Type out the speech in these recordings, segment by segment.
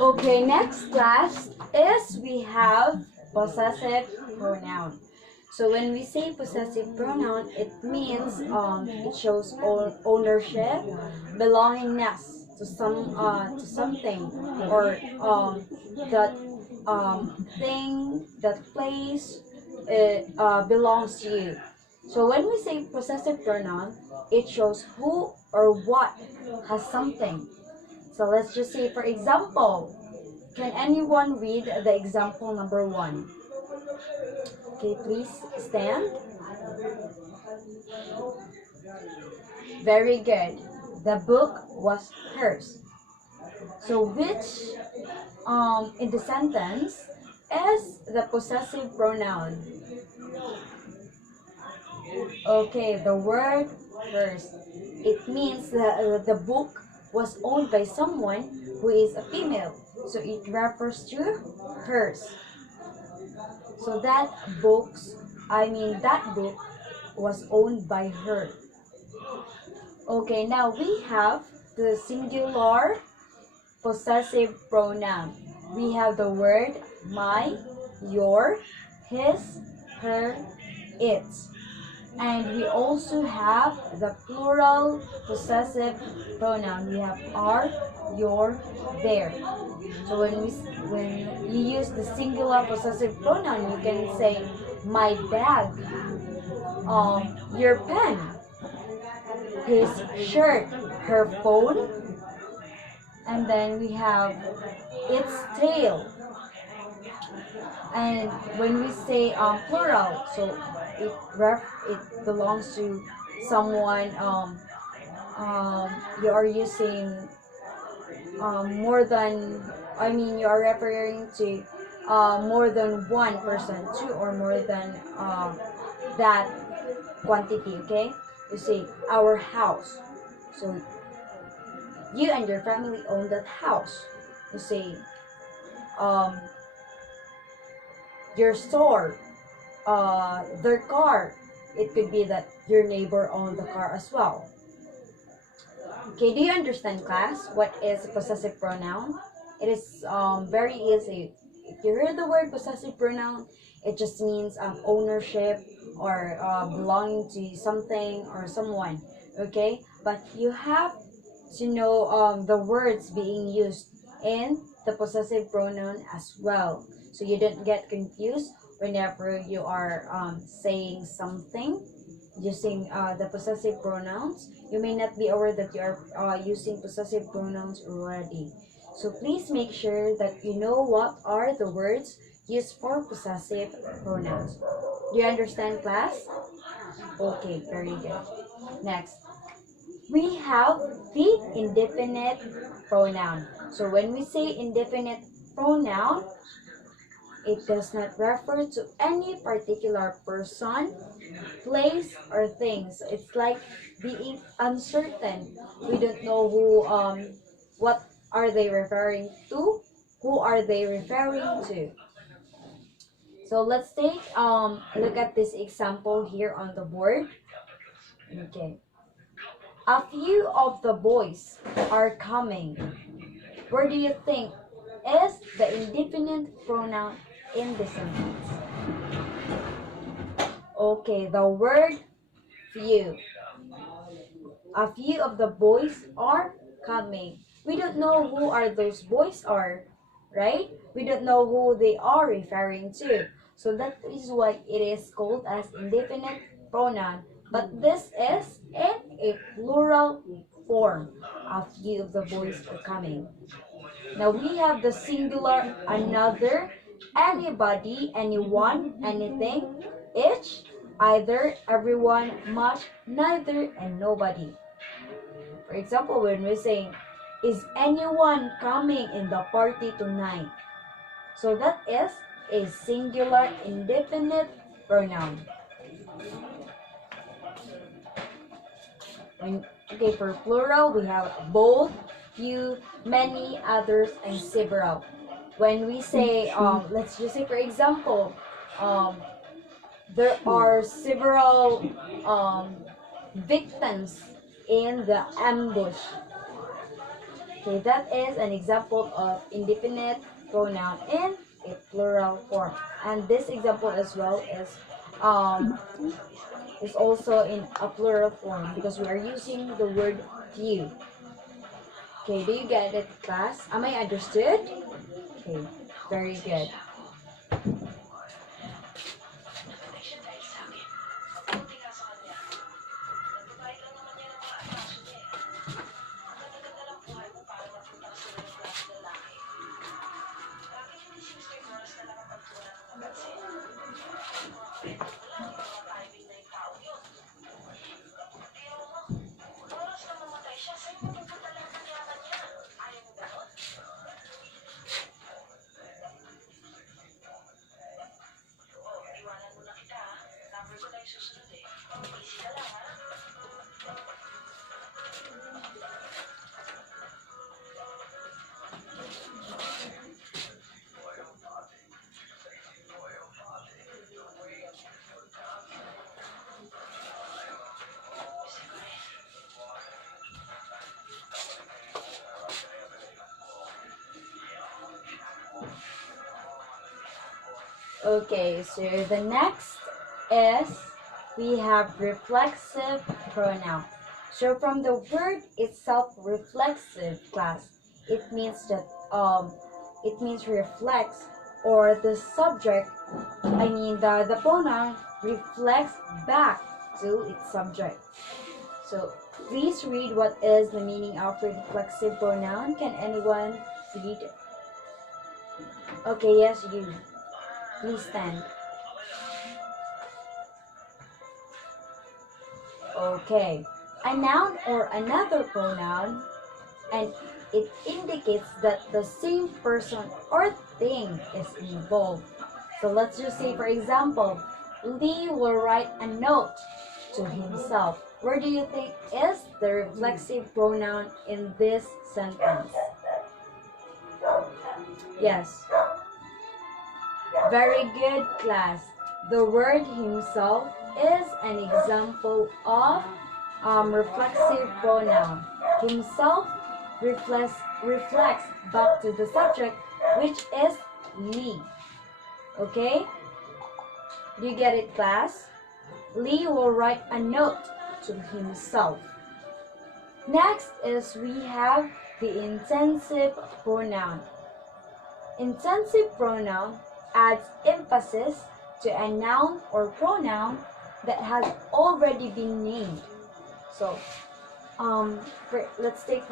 Okay, next class is we have possessive pronoun. So when we say possessive pronoun, it means it shows ownership, belongingness to something, or that thing, that place belongs to you. So when we say possessive pronoun, it shows who or what has something. So let's just say, for example, can anyone read the example number 1? Okay, please stand. Very good. The book was hers. So which in the sentence is the possessive pronoun? Okay, the word hers. It means that the book was owned by someone who is a female. So it refers to hers. So that book was owned by her. Okay, now we have the singular possessive pronoun. We have the word my, your, his, her, its. And we also have the plural possessive pronoun. We have our, your, their. So when you use the singular possessive pronoun, you can say my bag, your pen, his shirt, her phone, and then we have its tail. And when we say plural, so it belongs to someone. You are using more than. You are referring to more than one person, two or more than that quantity. Okay, you say our house. So you and your family own that house. You say your store, their car. It could be that your neighbor owned the car as well. Okay, do you understand, class, what is a possessive pronoun? It is very easy. If you hear the word possessive pronoun, it just means ownership or belonging to something or someone. Okay, but you have to know the words being used in the possessive pronoun as well, so you don't get confused whenever you are saying something using the possessive pronouns. You may not be aware that you are using possessive pronouns already. So please make sure that you know what are the words used for possessive pronouns. Do you understand, class? Okay, very good. Next, we have the indefinite pronoun. So when we say indefinite pronoun, it does not refer to any particular person, place, or thing. So it's like being uncertain. We don't know what are they referring to, who are they referring to. So let's take look at this example here on the board. Okay. A few of the boys are coming. Where do you think is the indefinite pronoun in the sentence? Okay, the word few. A few of the boys are coming. We don't know who are those boys are, right? We don't know who they are referring to. So that is why it is called as indefinite pronoun. But this is in a plural form. A few of the boys are coming. Now we have the singular another, anybody, anyone, anything, each, either, everyone, much, neither, and nobody. For example, when we're saying, is anyone coming in the party tonight? So that is a singular indefinite pronoun. Okay, for plural, we have both, few, many, others, and several. When we say, let's just say, for example, there are several victims in the ambush. Okay, that is an example of indefinite pronoun in a plural form. And this example as well is also in a plural form because we are using the word few. Okay, do you get it, class? Am I understood? Okay, very good. Okay, so the next is we have reflexive pronoun. So from the word itself, reflexive, class, it means that it means reflects, or the subject, the pronoun reflects back to its subject. So please read what is the meaning of reflexive pronoun. Can anyone read? Okay, yes, you. Please stand. Okay. A noun or another pronoun, and it indicates that the same person or thing is involved. So let's just say, for example, Lee will write a note to himself. Where do you think is the reflexive pronoun in this sentence? Yes. Very good, class. The word himself is an example of reflexive pronoun. Himself reflects back to the subject, which is Lee. Okay? Do you get it, class? Lee will write a note to himself. Next is we have the intensive pronoun. Intensive pronoun adds emphasis to a noun or pronoun that has already been named. So, let's take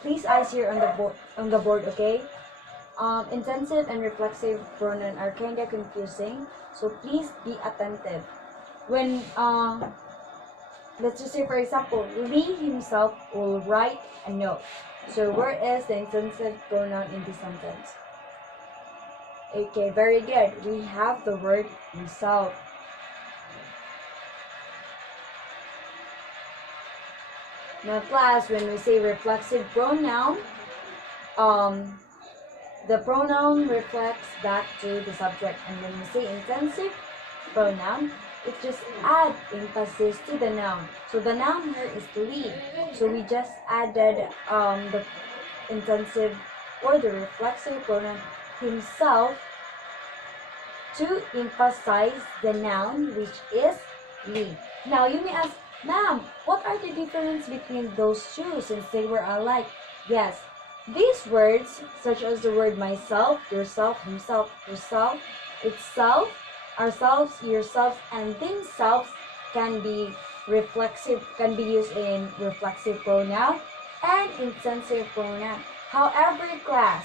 please eyes here on the board, okay? Intensive and reflexive pronoun are kind of confusing, so please be attentive. When let's just say, for example, Lee himself will write a note. So where is the intensive pronoun in this sentence? Okay, very good. We have the word himself. Now, class, when we say reflexive pronoun, the pronoun reflects back to the subject. And when we say intensive pronoun, it just adds emphasis to the noun. So the noun here is Lee. So we just added the intensive or the reflexive pronoun himself to emphasize the noun, which is Lee. Now you may ask, ma'am, what are the difference between those two since they were alike? Yes, these words, such as the word myself, yourself, himself, herself, itself, ourselves, yourselves, and themselves, can be used in reflexive pronoun and intensive pronoun. However, class,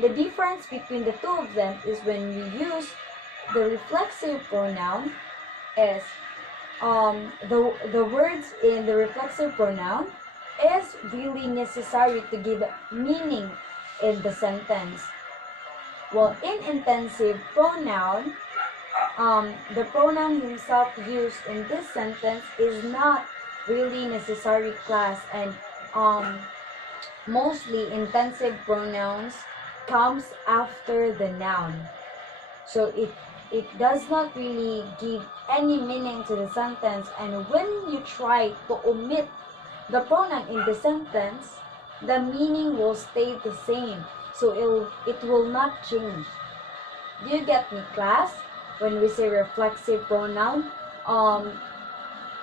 the difference between the two of them is when we use the reflexive pronoun is the words in the reflexive pronoun is really necessary to give meaning in the sentence. Well, in intensive pronoun, the pronoun himself used in this sentence is not really necessary, class, and mostly intensive pronouns comes after the noun. So it does not really give any meaning to the sentence, and when you try to omit the pronoun in the sentence, the meaning will stay the same. So it will not change. Do you get me, class? When we say reflexive pronoun,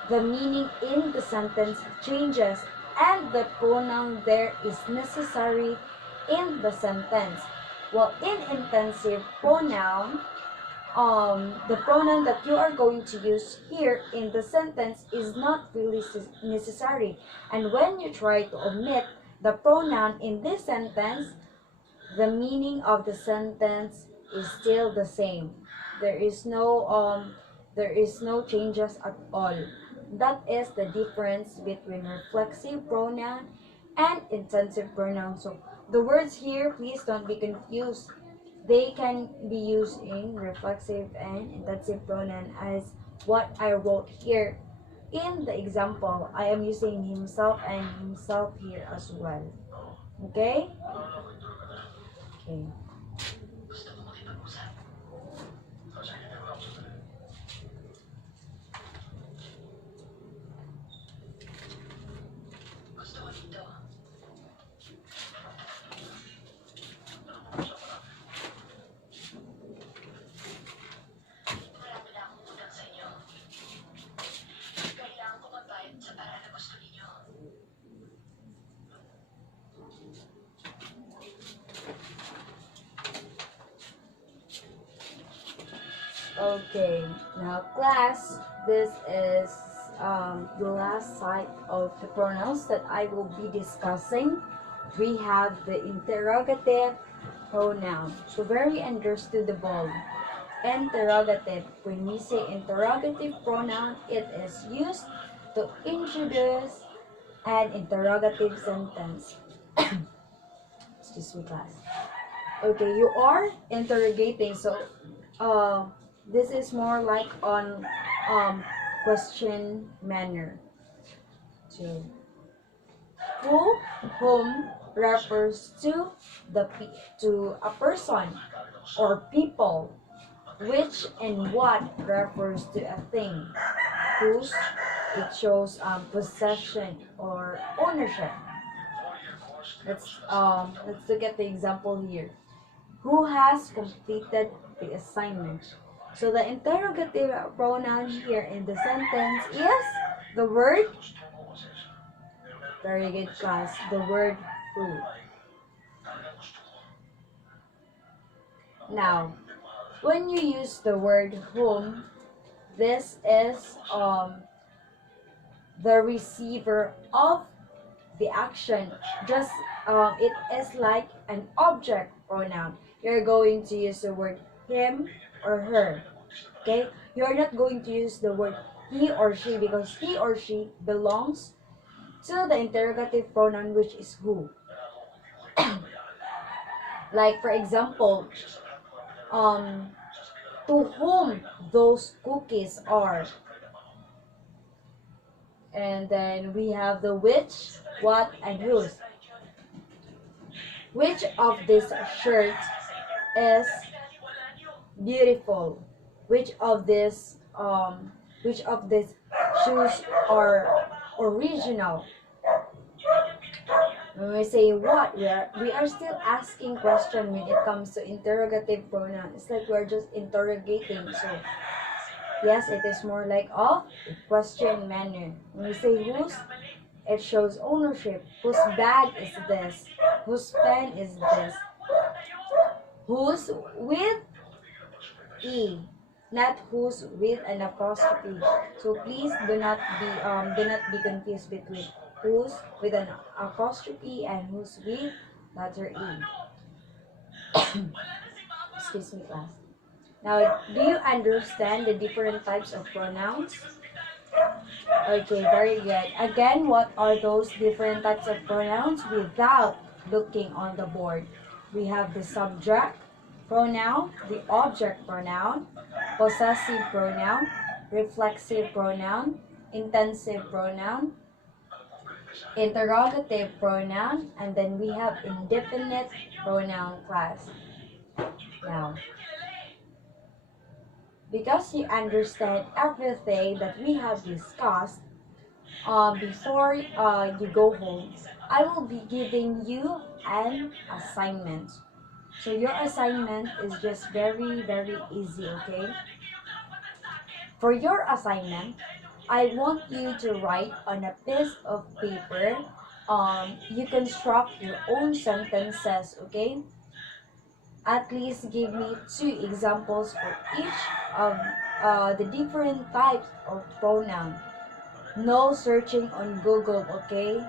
the meaning in the sentence changes and the pronoun there is necessary in the sentence. Well, in intensive pronoun, the pronoun that you are going to use here in the sentence is not really necessary. And when you try to omit the pronoun in this sentence, the meaning of the sentence is still the same. There is no changes at all. That is the difference between reflexive pronoun and intensive pronoun. So the words here, please don't be confused. They can be used in reflexive and intensive pronoun as what I wrote here in the example. I am using himself and himself here as well. Okay? Okay. Okay, now class, this is the last side of the pronouns that I will be discussing. We have the interrogative pronoun. So very understandable. Interrogative. When we say interrogative pronoun, it is used to introduce an interrogative sentence. Excuse me, class. Okay, you are interrogating. So, this is more like on question manner. So, who, whom refers to to a person or people. Which and what refers to a thing. Whose, it shows possession or ownership. Let's look at the example here. Who has completed the assignment? So the interrogative pronoun here in the sentence is the word, very good class, the word who. Now, when you use the word whom, this is the receiver of the action. Just it is like an object pronoun. You're going to use the word him or her. Okay? You're not going to use the word he or she because he or she belongs to the interrogative pronoun, which is who. Like for example, to whom those cookies are. And then we have the which, what, and whose. Which of these shirts is beautiful? Which of these shoes are original? When we say what, we are still asking question when it comes to interrogative pronoun. It's like we're just interrogating. So yes, it is more like of question manner. When we say whose, it shows ownership. Whose bag is this? Whose pen is this? Whose with E, not whose with an apostrophe. So please do not be confused between whose with an apostrophe and whose with letter E. Excuse me, class. Now, do you understand the different types of pronouns? Okay, very good. Again, what are those different types of pronouns without looking on the board? We have the subject pronoun, the object pronoun, possessive pronoun, reflexive pronoun, intensive pronoun, interrogative pronoun, and then we have indefinite pronoun class. Now, because you understand everything that we have discussed, before you go home, I will be giving you an assignment. So your assignment is just very, very easy, okay? For your assignment, I want you to write on a piece of paper. You construct your own sentences, okay? At least give me 2 examples for each of the different types of pronoun. No searching on Google, okay?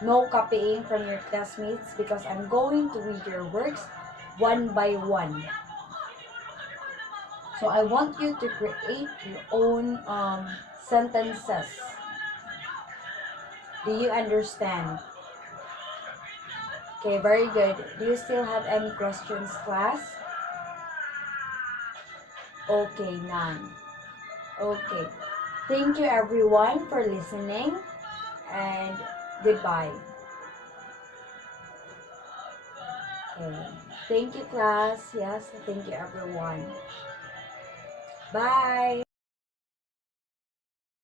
No copying from your classmates because I'm going to read your works one by one. So I want you to create your own sentences. Do you understand? Okay, very good. Do you still have any questions, class? Okay, none. Okay. Thank you everyone for listening and goodbye. Okay. Thank you, class. Yes, thank you everyone. Bye.